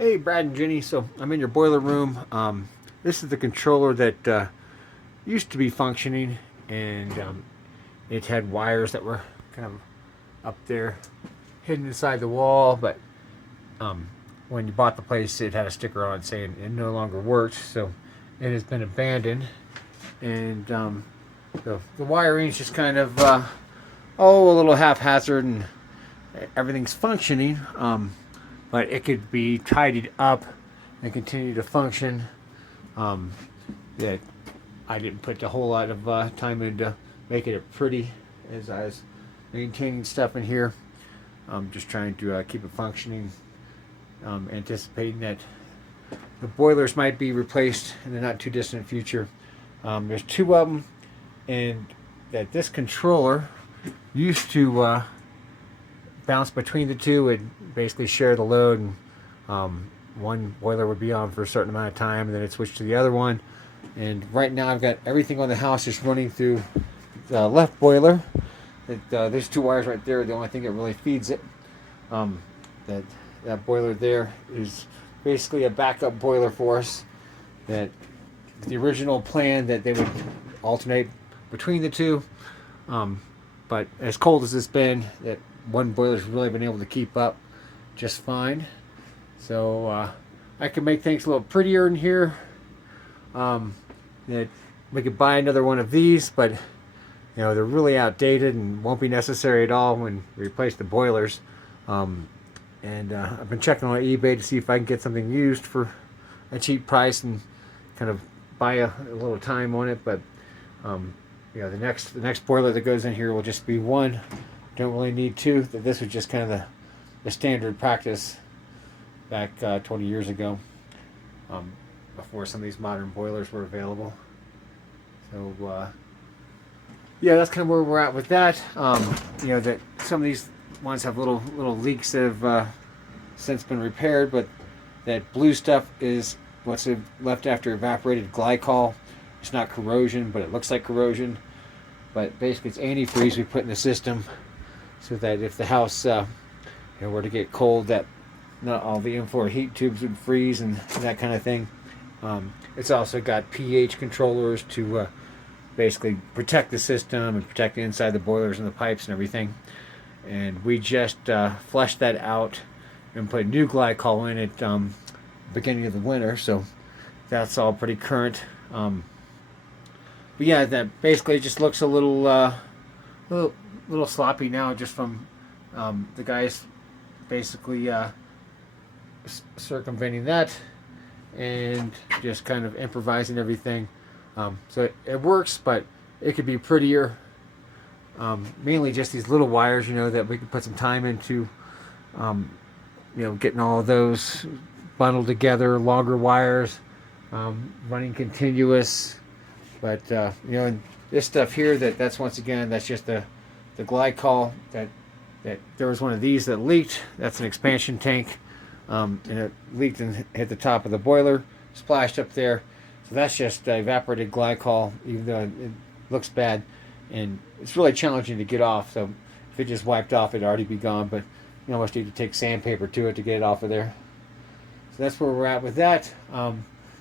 Hey, Brad and Jenny. So I'm in your boiler room. This is the controller that used to be functioning, and it had wires that were kind of up there, hidden inside the wall. But um, when you bought the place, it had a sticker on it saying it no longer works. So it has been abandoned, and the wiring is just kind of a little haphazard, and everything's functioning. But it could be tidied up and continue to function. Um, that I didn't put a whole lot of time into making it pretty as I was maintaining stuff in here. I'm just trying to keep it functioning, anticipating that the boilers might be replaced in the not too distant future. There's two of them, and that this controller used to bounce between the two and basically share the load, and one boiler would be on for a certain amount of time and then it switched to the other one. And right now I've got everything on the house just running through the left boiler. There's two wires right there, the only thing that really feeds it. That boiler there is basically a backup boiler for us. That the original plan that they would alternate between the two, but as cold as it's been, that one boiler's really been able to keep up just fine. So I can make things a little prettier in here. That we could buy another one of these, but they're really outdated and won't be necessary at all when we replace the boilers. And I've been checking on eBay to see if I can get something used for a cheap price and kind of buy a little time on it. But the next boiler that goes in here will just be one. Don't really need two. This was just kind of the standard practice back 20 years ago, before some of these modern boilers were available. So that's kind of where we're at with that. That some of these ones have little leaks that have since been repaired, but that blue stuff is what's left after evaporated glycol. It's not corrosion, but it looks like corrosion. But basically, it's antifreeze we put in the system, so that if the house were to get cold, that not all the inflow heat tubes would freeze and that kind of thing. It's also got pH controllers to basically protect the system and protect the inside the boilers and the pipes and everything. And we just flushed that out and put new glycol in it beginning of the winter, so that's all pretty current. But yeah, that basically just looks a little sloppy now, just from the guys basically circumventing that and just kind of improvising everything. So it works, but it could be prettier. Mainly just these little wires, that we could put some time into, getting all of those bundled together, longer wires, running continuous. But and this stuff here, that's once again, that's just the glycol that there was one of these that leaked. That's an expansion tank, and it leaked and hit the top of the boiler, splashed up there. So that's just evaporated glycol, even though it looks bad, and it's really challenging to get off. So if it just wiped off, it'd already be gone. But you almost need to take sandpaper to it to get it off of there. So that's where we're at with that.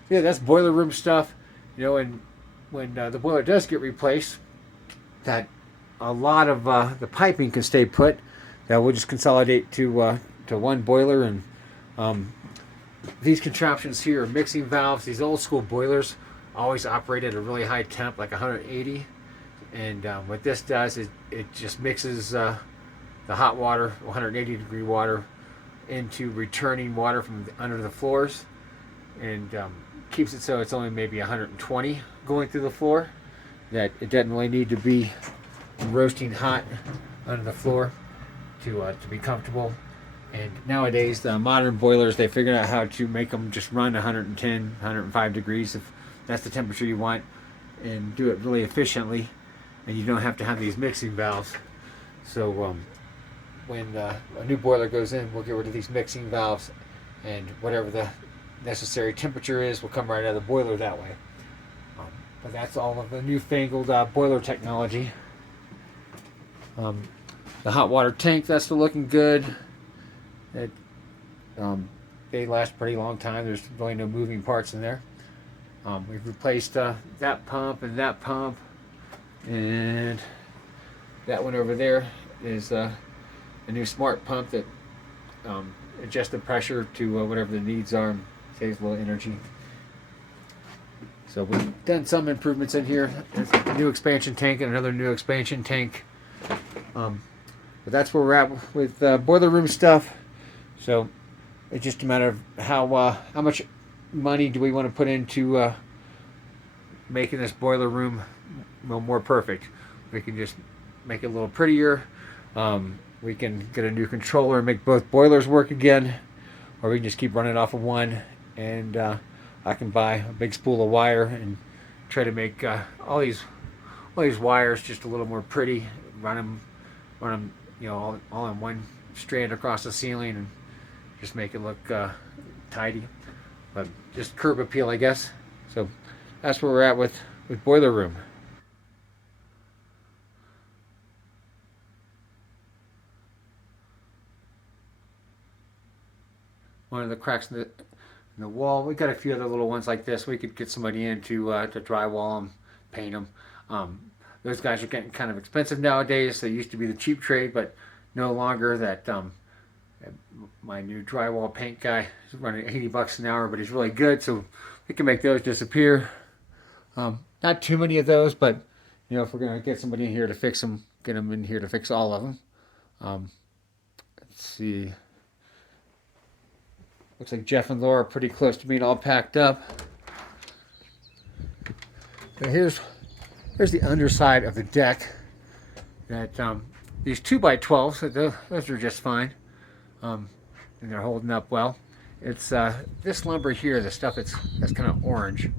That's boiler room stuff. And when the boiler does get replaced, that a lot of the piping can stay put. That we'll just consolidate to one boiler. And these contraptions here are mixing valves. These old school boilers always operate at a really high temp, like 180. And what this does is it just mixes the hot water, 180 degree water, into returning water from under the floors, and keeps it so it's only maybe 120 going through the floor. That it doesn't really need to be roasting hot under the floor to be comfortable. And nowadays, the modern boilers, they figured out how to make them just run 110, 105 degrees if that's the temperature you want, and do it really efficiently, and you don't have to have these mixing valves. So when a new boiler goes in, we'll get rid of these mixing valves, and whatever the necessary temperature is will come right out of the boiler that way. But that's all of the newfangled boiler technology. The hot water tank, that's still looking good. It they last a pretty long time. There's really no moving parts in there. We've replaced that pump, and that one over there is a new smart pump that adjusts the pressure to whatever the needs are and saves a little energy. So we've done some improvements in here. There's a new expansion tank and another new expansion tank. But that's where we're at with boiler room stuff. So it's just a matter of how much money do we want to put into making this boiler room more perfect. We can just make it a little prettier. We can get a new controller and make both boilers work again, or we can just keep running off of one, and I can buy a big spool of wire and try to make all these wires just a little more pretty. Run them, all in one strand across the ceiling, and just make it look tidy. But just curb appeal, I guess. So that's where we're at with boiler room. One of the cracks in the wall. We got a few other little ones like this. We could get somebody in to drywall them, paint them. Those guys are getting kind of expensive nowadays. They used to be the cheap trade, but no longer. That my new drywall paint guy is running $80 an hour, but he's really good, so we can make those disappear. Not too many of those, but if we're gonna get somebody in here to fix them, get them in here to fix all of them. Let's see. Looks like Jeff and Laura are pretty close to being all packed up. So here's the underside of the deck. That these 2x12s, those are just fine, and they're holding up well. It's this lumber here, the stuff that's kind of orange,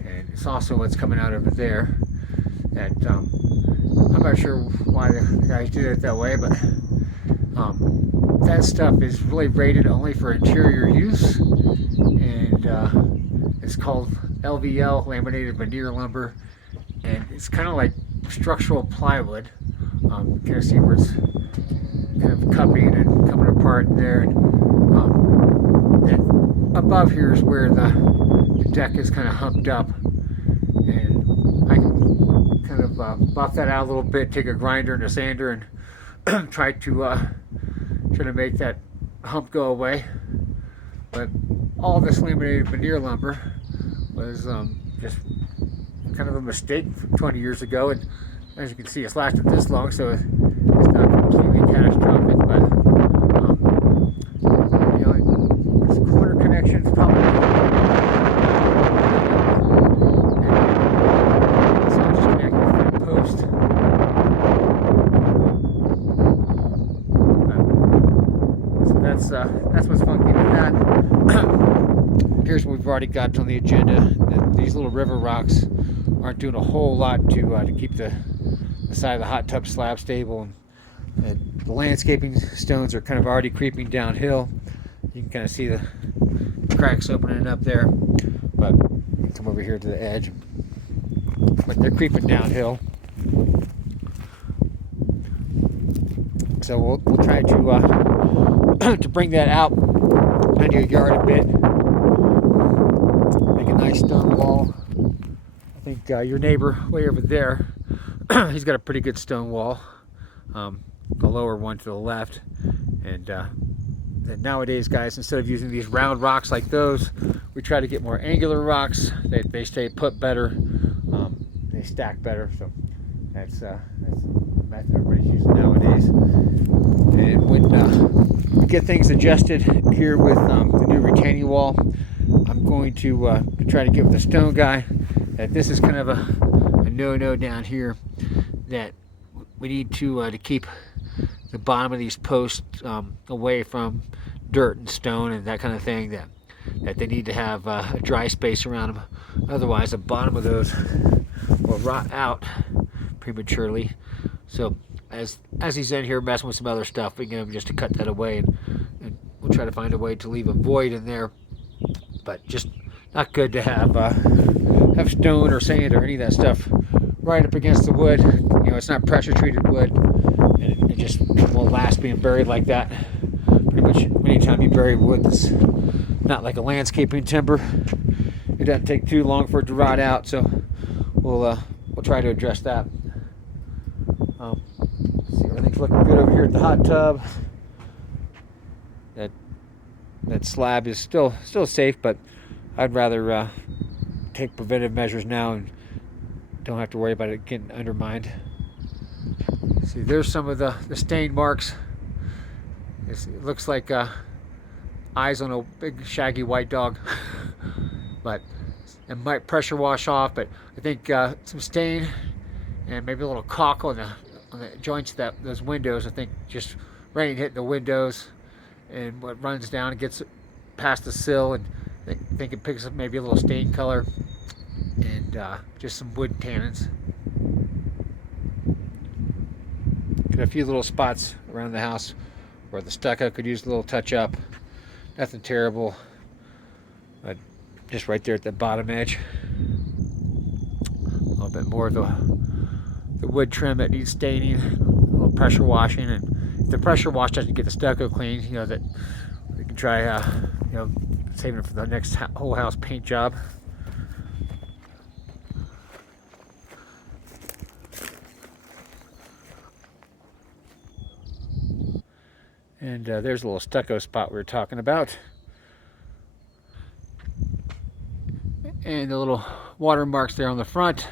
and it's also what's coming out over there. That I'm not sure why the guys did it that way, but that stuff is really rated only for interior use, and it's called LVL, laminated veneer lumber, and it's kind of like structural plywood. You can see where it's kind of cupping and coming apart in there, and above here is where the deck is kind of humped up, and I can kind of buff that out a little bit, take a grinder and a sander, and try to make that hump go away. But all this laminated veneer lumber was just kind of a mistake from 20 years ago, and as you can see, it's lasted this long, so it's not completely catastrophic. But this corner connection is probably so I'll just connect to the post. So that's what's funky with that. Here's what we've already got on the agenda. These little river rocks aren't doing a whole lot to keep the side of the hot tub slab stable, and the landscaping stones are kind of already creeping downhill. You can kind of see the cracks opening up there, but you can come over here to the edge, but they're creeping downhill. So we'll try to bring that out into your yard a bit, make a nice stone wall. I think your neighbor way over there, he's got a pretty good stone wall, the lower one to the left, and nowadays, guys, instead of using these round rocks like those, we try to get more angular rocks. They stay put better, they stack better, so that's the method everybody's using nowadays. And when we get things adjusted here with the new retaining wall, I'm going to try to get with the stone guy that this is kind of a no-no down here, that we need to keep the bottom of these posts away from dirt and stone and that kind of thing, that they need to have a dry space around them. Otherwise, the bottom of those will rot out prematurely. So as he's in here messing with some other stuff, we get him just to cut that away, and we'll try to find a way to leave a void in there. But just not good to have stone or sand or any of that stuff right up against the wood. It's not pressure treated wood, and it just won't last being buried like that for pretty much anytime you bury wood that's not like a landscaping timber, it doesn't take too long for it to rot out. So we'll try to address that. See, everything's looking good over here at the hot tub. That slab is still safe, but I'd rather take preventive measures now and don't have to worry about it getting undermined. See, there's some of the stain marks. It looks like eyes on a big shaggy white dog, but it might pressure wash off. But I think some stain and maybe a little caulk on the joints of those windows. I think just rain hitting the windows and what runs down and gets past the sill, and I think it picks up maybe a little stain color and just some wood tannins. Got a few little spots around the house where the stucco could use a little touch up. Nothing terrible, but just right there at the bottom edge. A little bit more of the wood trim that needs staining, a little pressure washing, and if the pressure wash doesn't get the stucco clean, that we can try, saving it for the next whole house paint job. And there's a little stucco spot we were talking about. And the little watermarks there on the front.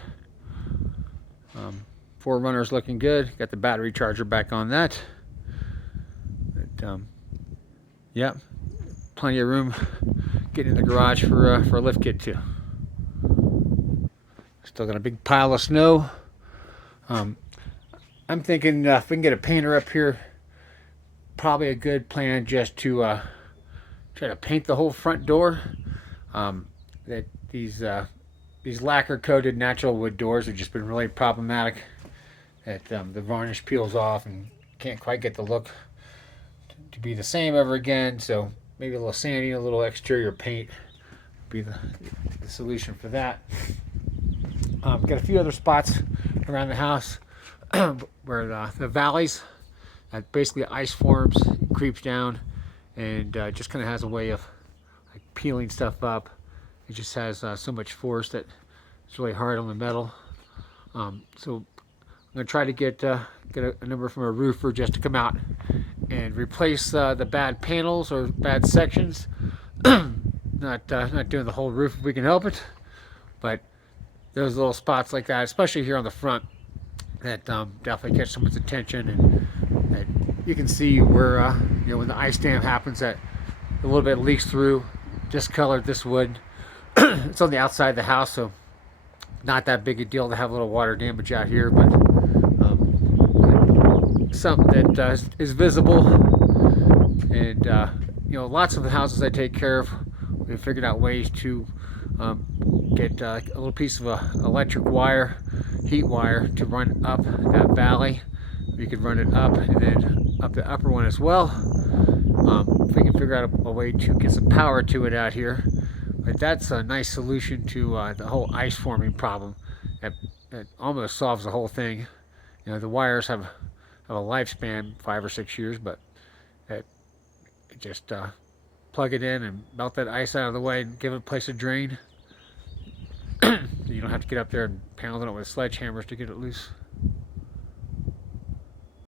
4Runner's looking good. Got the battery charger back on that. But, yeah, plenty of room getting in the garage for a lift kit too. Still got a big pile of snow. I'm thinking if we can get a painter up here, probably a good plan just to try to paint the whole front door. That these lacquer coated natural wood doors have just been really problematic. That the varnish peels off and can't quite get the look to be the same ever again. So maybe a little sanding, a little exterior paint would be the solution for that. Got a few other spots around the house where the valleys, basically ice forms, creeps down, and just kind of has a way of like peeling stuff up. It just has so much force that it's really hard on the metal. So I'm going to try to get a number from a roofer just to come out and replace the bad panels or bad sections. Not doing the whole roof if we can help it, but there's little spots like that, especially here on the front, that definitely catch someone's attention, and that you can see where when the ice dam happens, that a little bit leaks through, discolored this wood. It's on the outside of the house, so not that big a deal to have a little water damage out here, but something that is visible. And lots of the houses I take care of, we've figured out ways to get a little piece of electric wire, heat wire, to run up that valley. We could run it up and then up the upper one as well. If we can figure out a way to get some power to it out here. But that's a nice solution to the whole ice forming problem. That almost solves the whole thing. The wires have a lifespan 5 or 6 years, but just plug it in and melt that ice out of the way and give it a place to drain. You don't have to get up there and pound it with sledgehammers to get it loose.